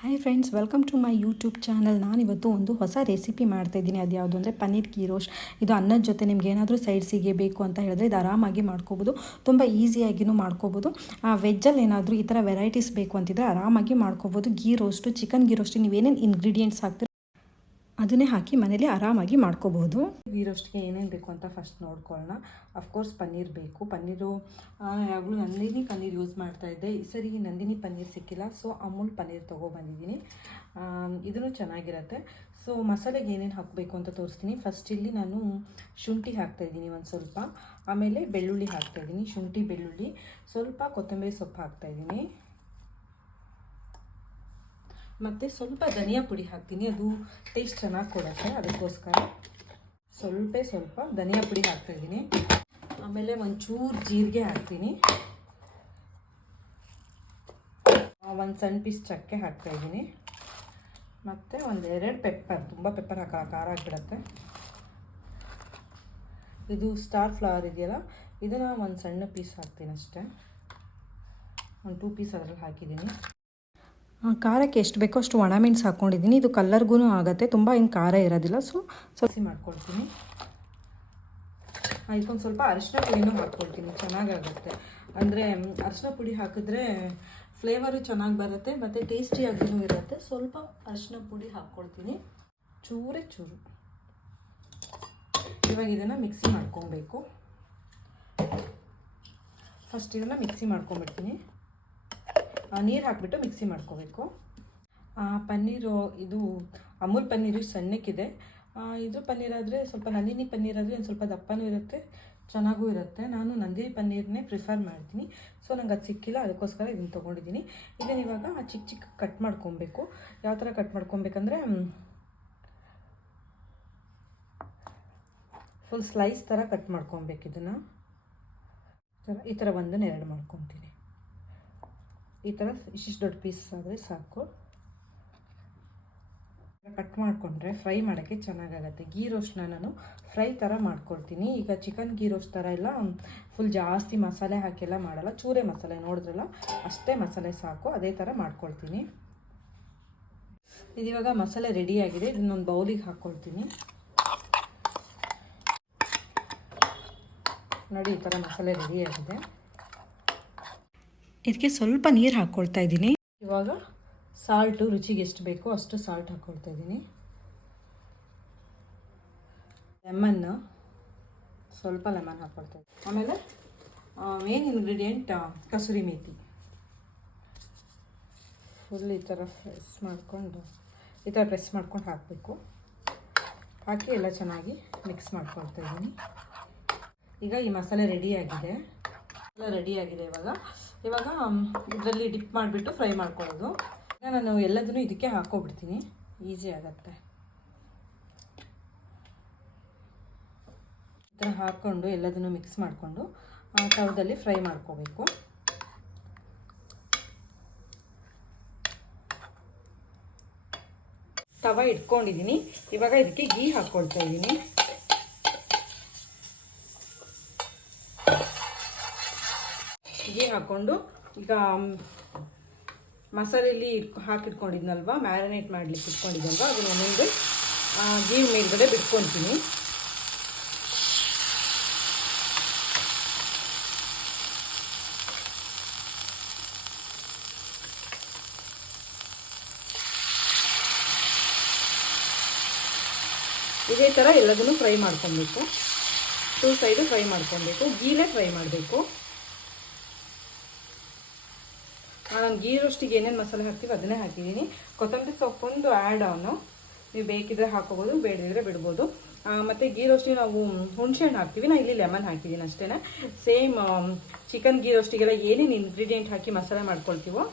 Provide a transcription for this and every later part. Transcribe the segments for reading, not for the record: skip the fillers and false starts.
Hi friends, welcome to my YouTube channel. ನಾನಿವತ್ತು ಒಂದು ಹೊಸ ರೆಸಿಪಿ ಮಾಡ್ತಾಯಿದ್ದೀನಿ. ಅದು ಯಾವುದು ಅಂದರೆ ಪನ್ನೀರ್ ಗೀ ರೋಸ್ಟ್. ಇದು ಅನ್ನದ ಜೊತೆ ನಿಮ್ಗೆ ಏನಾದರೂ ಸೈಡ್ಸಿಗೆ ಬೇಕು ಅಂತ ಹೇಳಿದ್ರೆ ಇದು ಆರಾಮಾಗಿ ಮಾಡ್ಕೋಬೋದು. ತುಂಬ ಈಸಿಯಾಗಿಯೂ ಮಾಡ್ಕೋಬೋದು. ವೆಜ್ಜಲ್ಲಿ ಏನಾದರೂ ಈ ಥರ ವೆರೈಟೀಸ್ ಬೇಕು ಅಂತಿದ್ರೆ ಆರಾಮಾಗಿ ಮಾಡ್ಕೋಬೋದು. Ghee roast, chicken ghee roast ನೀವೇನೇನು ಇಂಗ್ರೀಡಿಯೆಂಟ್ಸ್ ಹಾಕ್ತೀರಿ ಅದನ್ನೇ ಹಾಕಿ ಮನೇಲಿ ಆರಾಮಾಗಿ ಮಾಡ್ಕೋಬಹುದು. ಗೀ ರೋಸ್ಟ್ಗೆ ಏನೇನು ಬೇಕು ಅಂತ ಫಸ್ಟ್ ನೋಡ್ಕೊಳ್ಳೋಣ. ಅಫ್ಕೋರ್ಸ್ ಪನ್ನೀರ್ ಬೇಕು. ಪನ್ನೀರು ಯಾವಾಗಲೂ ನಂದಿನಿ ಪನ್ನೀರ್ ಯೂಸ್ ಮಾಡ್ತಾಯಿದ್ದೆ. ಈ ಸರಿ ನಂದಿನಿ ಪನ್ನೀರ್ ಸಿಕ್ಕಿಲ್ಲ, ಸೊ ಅಮೂಲ್ ಪನ್ನೀರ್ ತೊಗೊಬಂದಿದ್ದೀನಿ. ಇದೂ ಚೆನ್ನಾಗಿರುತ್ತೆ. ಸೊ ಮಸಾಲೆಗೆ ಏನೇನು ಹಾಕಬೇಕು ಅಂತ ತೋರಿಸ್ತೀನಿ. ಫಸ್ಟ್ ಇಲ್ಲಿ ನಾನು ಶುಂಠಿ ಹಾಕ್ತಾಯಿದ್ದೀನಿ ಒಂದು ಸ್ವಲ್ಪ, ಆಮೇಲೆ ಬೆಳ್ಳುಳ್ಳಿ ಹಾಕ್ತಾಯಿದ್ದೀನಿ. ಶುಂಠಿ, ಬೆಳ್ಳುಳ್ಳಿ, ಸ್ವಲ್ಪ ಕೊತ್ತಂಬರಿ ಸೊಪ್ಪು ಹಾಕ್ತಾಯಿದ್ದೀನಿ, ಮತ್ತು ಸ್ವಲ್ಪ ಧನಿಯಾ ಪುಡಿ ಹಾಕ್ತೀನಿ. ಅದು ಟೇಸ್ಟ್ ಚೆನ್ನಾಗಿ ಕೊಡುತ್ತೆ, ಅದಕ್ಕೋಸ್ಕರ ಸ್ವಲ್ಪ ಧನಿಯಾ ಪುಡಿ ಹಾಕ್ತಾಯಿದ್ದೀನಿ. ಆಮೇಲೆ ಒಂಚೂರು ಜೀರಿಗೆ ಹಾಕ್ತೀನಿ, ಒಂದು ಸಣ್ಣ ಪೀಸ್ ಚಕ್ಕೆ ಹಾಕ್ತಾಯಿದ್ದೀನಿ, ಮತ್ತು ಒಂದೆರಡು ಪೆಪ್ಪರ್. ತುಂಬ ಪೆಪ್ಪರ್ ಹಾಕಲ್ಲ, ಖಾರ ಆಗಿಬಿಡುತ್ತೆ. ಇದು ಸ್ಟಾರ್ ಫ್ಲವರ್ ಇದೆಯಲ್ಲ, ಇದನ್ನು ಒಂದು ಸಣ್ಣ ಪೀಸ್ ಹಾಕ್ತೀನಿ ಅಷ್ಟೇ. ಒಂದು 2 ಪೀಸ್ ಅದರಲ್ಲಿ ಹಾಕಿದ್ದೀನಿ. ಖಾರಕ್ಕೆ ಎಷ್ಟು ಬೇಕೋ ಅಷ್ಟು ಒಣಮೆಣಸು ಹಾಕ್ಕೊಂಡಿದ್ದೀನಿ. ಇದು ಕಲ್ಲರ್ಗೂ ಆಗುತ್ತೆ, ತುಂಬ ಏನು ಖಾರ ಇರೋದಿಲ್ಲ. ಸ್ವಲ್ಪ ಮಾಡ್ಕೊಳ್ತೀನಿ. ಇದಕ್ಕೊಂದು ಸ್ವಲ್ಪ ಅರಿಶಿನ ಪುಡಿನೂ ಹಾಕ್ಕೊಳ್ತೀನಿ, ಚೆನ್ನಾಗಾಗುತ್ತೆ. ಅಂದರೆ ಅರಿಶಿನ ಪುಡಿ ಹಾಕಿದ್ರೆ ಫ್ಲೇವರು ಚೆನ್ನಾಗಿ ಬರುತ್ತೆ ಮತ್ತು ಟೇಸ್ಟಿಯಾಗಿಯೂ ಇರುತ್ತೆ. ಸ್ವಲ್ಪ ಅರಿಶಿನ ಪುಡಿ ಹಾಕ್ಕೊಳ್ತೀನಿ, ಚೂರು. ಇವಾಗ ಇದನ್ನು ಮಿಕ್ಸಿ ಮಾಡ್ಕೊಬೇಕು. ಫಸ್ಟ್ ಇದನ್ನು ಮಿಕ್ಸಿ ಮಾಡ್ಕೊಂಬಿಡ್ತೀನಿ. ನೀರು ಹಾಕಿಬಿಟ್ಟು ಮಿಕ್ಸಿ ಮಾಡ್ಕೋಬೇಕು. ಪನ್ನೀರು ಇದು ಅಮೂಲ್ ಪನ್ನೀರು ಸಣ್ಣಕ್ಕಿದೆ. ಇದು ಪನ್ನೀರಾದರೆ ಸ್ವಲ್ಪ ನಂದಿನಿ ಪನ್ನೀರಾದರೆ ಒಂದು ಸ್ವಲ್ಪ ದಪ್ಪನೂ ಇರುತ್ತೆ, ಚೆನ್ನಾಗೂ ಇರುತ್ತೆ. ನಾನು ನಂದಿನಿ ಪನ್ನೀರನ್ನೇ ಪ್ರಿಫರ್ ಮಾಡ್ತೀನಿ. ಸೊ ನಂಗೆ ಅದು ಸಿಕ್ಕಿಲ್ಲ, ಅದಕ್ಕೋಸ್ಕರ ಇದನ್ನು ತೊಗೊಂಡಿದ್ದೀನಿ. ಇದನ್ನು ಇವಾಗ ಚಿಕ್ಕ ಕಟ್ ಮಾಡ್ಕೊಬೇಕು. ಯಾವ ಥರ ಕಟ್ ಮಾಡ್ಕೊಬೇಕಂದ್ರೆ ಫುಲ್ ಸ್ಲೈಸ್ ಥರ ಕಟ್ ಮಾಡ್ಕೊಬೇಕು. ಇದನ್ನು ಈ ಥರ 1-2 ಮಾಡ್ಕೊತೀನಿ. ಈ ಥರ ಇಷ್ಟಿಷ್ಟು ದೊಡ್ಡ ಪೀಸ್ ಆದರೆ ಸಾಕು. ಕಟ್ ಮಾಡಿಕೊಂಡ್ರೆ ಫ್ರೈ ಮಾಡೋಕ್ಕೆ ಚೆನ್ನಾಗಾಗತ್ತೆ. ಗೀ ರೋಸ್ಟ್ನ ನಾನು ಫ್ರೈ ಥರ ಮಾಡ್ಕೊಳ್ತೀನಿ. ಈಗ ಚಿಕನ್ ಗೀ ರೋಸ್ಟ್ ಥರ ಎಲ್ಲ ಫುಲ್ ಜಾಸ್ತಿ ಮಸಾಲೆ ಹಾಕಿಲ್ಲ ಮಾಡಲ್ಲ, ಚೂರೇ ಮಸಾಲೆ, ನೋಡಿದ್ರಲ್ಲ ಅಷ್ಟೇ ಮಸಾಲೆ ಸಾಕು, ಅದೇ ಥರ ಮಾಡ್ಕೊಳ್ತೀನಿ. ಇದಿವಾಗ ಮಸಾಲೆ ರೆಡಿಯಾಗಿದೆ. ಇದನ್ನೊಂದು ಬೌಲಿಗೆ ಹಾಕ್ಕೊಳ್ತೀನಿ. ನೋಡಿ, ಈ ಥರ ಮಸಾಲೆ ರೆಡಿಯಾಗಿದೆ. ಇದಕ್ಕೆ ಸ್ವಲ್ಪ ನೀರು ಹಾಕ್ಕೊಳ್ತಾ ಇದ್ದೀನಿ. ಇವಾಗ ಸಾಲ್ಟು ರುಚಿಗೆ ಎಷ್ಟು ಬೇಕೋ ಅಷ್ಟು ಸಾಲ್ಟ್ ಹಾಕ್ಕೊಳ್ತಾ ಇದ್ದೀನಿ. ಸ್ವಲ್ಪ ಲೆಮನ್ ಹಾಕ್ಕೊಳ್ತಾ ಇದ್ದೀನಿ. ಆಮೇಲೆ main ingredient kasuri methi. Full ಈ ಥರ ಪ್ರೆಸ್ ಮಾಡ್ಕೊಂಡು ಹಾಕಬೇಕು. ಹಾಕಿ ಎಲ್ಲ ಚೆನ್ನಾಗಿ ಮಿಕ್ಸ್ ಮಾಡ್ಕೊಳ್ತಾ ಇದ್ದೀನಿ. ಈಗ ಈ ಮಸಾಲೆ ರೆಡಿಯಾಗಿದೆ. ಇವಾಗ ಇದರಲ್ಲಿ ಡಿಪ್ ಮಾಡಿಬಿಟ್ಟು ಫ್ರೈ ಮಾಡ್ಕೊಳ್ಳೋದು. ಈಗ ನಾನು ಎಲ್ಲದನ್ನೂ ಇದಕ್ಕೆ ಹಾಕ್ಕೊಬಿಡ್ತೀನಿ, ಈಸಿ ಆಗುತ್ತೆ. ಈ ಥರ ಹಾಕ್ಕೊಂಡು ಎಲ್ಲದನ್ನೂ ಮಿಕ್ಸ್ ಮಾಡಿಕೊಂಡು ತವದಲ್ಲಿ ಫ್ರೈ ಮಾಡ್ಕೋಬೇಕು. ತವ ಇಟ್ಕೊಂಡಿದ್ದೀನಿ. ಇವಾಗ ಇದಕ್ಕೆ ಗೀ ಹಾಕ್ಕೊಳ್ತಾ ಇದ್ದೀನಿ. ಗೀ ಹಾಕ್ಕೊಂಡು ಈಗ ಮಸಾಲೆಯಲ್ಲಿ ಹಾಕಿಟ್ಕೊಂಡಿದ್ನಲ್ವ, ಮ್ಯಾರಿನೇಟ್ ಮಾಡಲಿಕ್ಕೆ ಇಟ್ಕೊಂಡಿದ್ನಲ್ವ, ಅದನ್ನು ಮುಂದೆ ಗೀ ಮೇಲ್ಗಡೆ ಬಿಟ್ಕೊತೀನಿ. ಇದೇ ಥರ ಎಲ್ಲದನ್ನು ಫ್ರೈ ಮಾಡ್ಕೊಬೇಕು. 2 ಸೈಡು ಫ್ರೈ ಮಾಡ್ಕೊಬೇಕು. ಗೀಲೇ ಫ್ರೈ ಮಾಡಬೇಕು. ನಾನು ಗೀ ರೋಸ್ಟಿಗೆ ಏನೇನು ಮಸಾಲೆ ಹಾಕ್ತೀವಿ ಅದನ್ನೇ ಹಾಕಿದ್ದೀನಿ. ಕೊತ್ತಂಬರಿ ಸೊಪ್ಪೊಂದು ಆ್ಯಡ್ ಆನು, ನೀವು ಬೇಕಿದ್ರೆ ಹಾಕೋಬೋದು, ಬೇಡದಿದ್ರೆ ಬಿಡ್ಬೋದು. ಮತ್ತು ಗೀ ರೋಸ್ಟಿಗೆ ನಾವು ಹುಣಸೆಹಣ್ಣು ಹಾಕ್ತೀವಿ, ನಾನು ಇಲ್ಲಿ ಲೆಮನ್ ಹಾಕಿದ್ದೀನಿ ಅಷ್ಟೇ. ಸೇಮ್ ಚಿಕನ್ ಗೀ ರೋಸ್ಟಿಗೆಲ್ಲ ಏನೇನು ಇಂಗ್ರೀಡಿಯೆಂಟ್ ಹಾಕಿ ಮಸಾಲೆ ಮಾಡ್ಕೊಳ್ತೀವೋ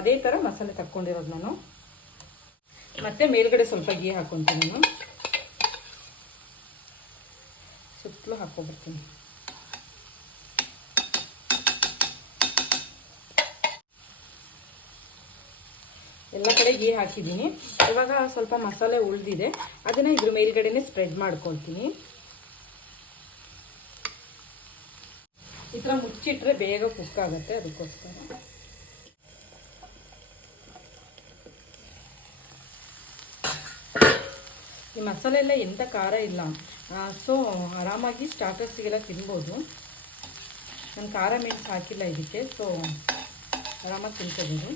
ಅದೇ ಥರ ಮಸಾಲೆ ತಕ್ಕೊಂಡಿರೋದು ನಾನು. ಮತ್ತು ಮೇಲ್ಗಡೆ ಸ್ವಲ್ಪ ಗೀ ಹಾಕ್ಕೊತೀನಿ. ನಾನು ಸುತ್ತಲೂ ಹಾಕ್ಕೊಬಿಡ್ತೀನಿ. ಎಲ್ಲ ಕಡೆ ಗೀ ಹಾಕಿದ್ದೀನಿ. ಇವಾಗ ಸ್ವಲ್ಪ ಮಸಾಲೆ ಉಳಿದಿದೆ, ಅದನ್ನು ಇದ್ರ ಮೇಲ್ಗಡೆನೇ ಸ್ಪ್ರೆಡ್ ಮಾಡ್ಕೊಳ್ತೀನಿ. ಈ ಥರ ಮುಚ್ಚಿಟ್ರೆ ಬೇಗ ಕುಕ್ ಆಗುತ್ತೆ, ಅದಕ್ಕೋಸ್ಕರ. ಈ ಮಸಾಲೆ ಎಲ್ಲ ಎಂಥ ಖಾರ ಇಲ್ಲ, ಸೊ ಆರಾಮಾಗಿ ಸ್ಟಾರ್ಟರ್ಸಿಗೆಲ್ಲ ತಿನ್ಬೋದು. ನಾನು ಖಾರ ಮೆಣಸು ಹಾಕಿಲ್ಲ ಇದಕ್ಕೆ, ಸೊ ಆರಾಮಾಗಿ ತಿನ್ಕೋಬೋದು.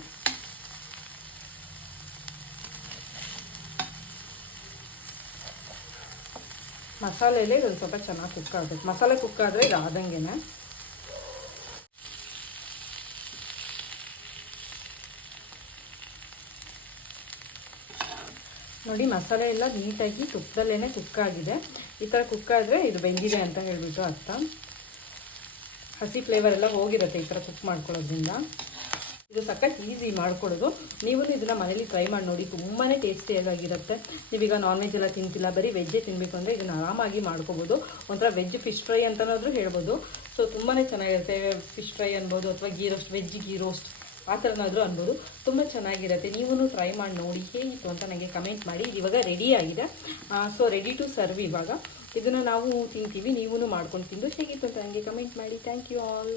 ಮಸಾಲೆಯಲ್ಲೇ ಒಂದು ಸ್ವಲ್ಪ ಚೆನ್ನಾಗಿ ಕುಕ್ ಆಗಬೇಕು. ಮಸಾಲೆ ಕುಕ್ ಆದರೆ ಇದು ಆದಂಗೆ. ನೋಡಿ ಮಸಾಲೆ ಎಲ್ಲ ನೀಟಾಗಿ ತುಪ್ಪದಲ್ಲೇ ಕುಕ್ ಆಗಿದೆ. ಈ ಥರ ಕುಕ್ ಆದರೆ ಇದು ಬೆಂದಿದೆ ಅಂತ ಹೇಳಿಬಿಟ್ಟು ಅರ್ಥ. ಹಸಿ ಫ್ಲೇವರ್ ಎಲ್ಲ ಹೋಗಿರುತ್ತೆ ಈ ಥರ ಕುಕ್ ಮಾಡ್ಕೊಳ್ಳೋದ್ರಿಂದ. ಇದು ಸಖತ್ ಈಸಿ ಮಾಡ್ಕೊಳ್ಳೋದು. ನೀವು ಇದನ್ನು ಮನೇಲಿ ಟ್ರೈ ಮಾಡಿ ನೋಡಿ, ತುಂಬಾ ಟೇಸ್ಟಿಯಾಗಿರುತ್ತೆ. ನೀವೀಗ ನಾನ್ ವೆಜ್ ಎಲ್ಲ ತಿಂತಿಲ್ಲ, ಬರೀ ವೆಜ್ಜೇ ತಿನ್ನಬೇಕು ಅಂದರೆ ಇದನ್ನು ಆರಾಮಾಗಿ ಮಾಡ್ಕೋಬೋದು. ಒಂಥರ ವೆಜ್ ಫಿಶ್ ಫ್ರೈ ಅಂತನಾದರೂ ಹೇಳ್ಬೋದು. ಸೊ ತುಂಬಾ ಚೆನ್ನಾಗಿರುತ್ತೆ. ಫಿಶ್ ಫ್ರೈ ಅನ್ಬೋದು ಅಥವಾ ghee roast, veg ghee roast ಆ ಥರನಾದರೂ ಅನ್ಬೋದು. ತುಂಬ ಚೆನ್ನಾಗಿರುತ್ತೆ. ನೀವೂ ಟ್ರೈ ಮಾಡಿ ನೋಡಿ ಹೇಗಿತ್ತು ಅಂತ ನನಗೆ ಕಮೆಂಟ್ ಮಾಡಿ. ಇವಾಗ ರೆಡಿ ಆಗಿದೆ. So ready to serve. ಇವಾಗ ಇದನ್ನು ನಾವು ತಿಂತೀವಿ. ನೀವೂ ಮಾಡ್ಕೊಂಡು ತಿಂದು ಹೇಗಿತ್ತು ಅಂತ ನನಗೆ ಕಮೆಂಟ್ ಮಾಡಿ. Thank you all.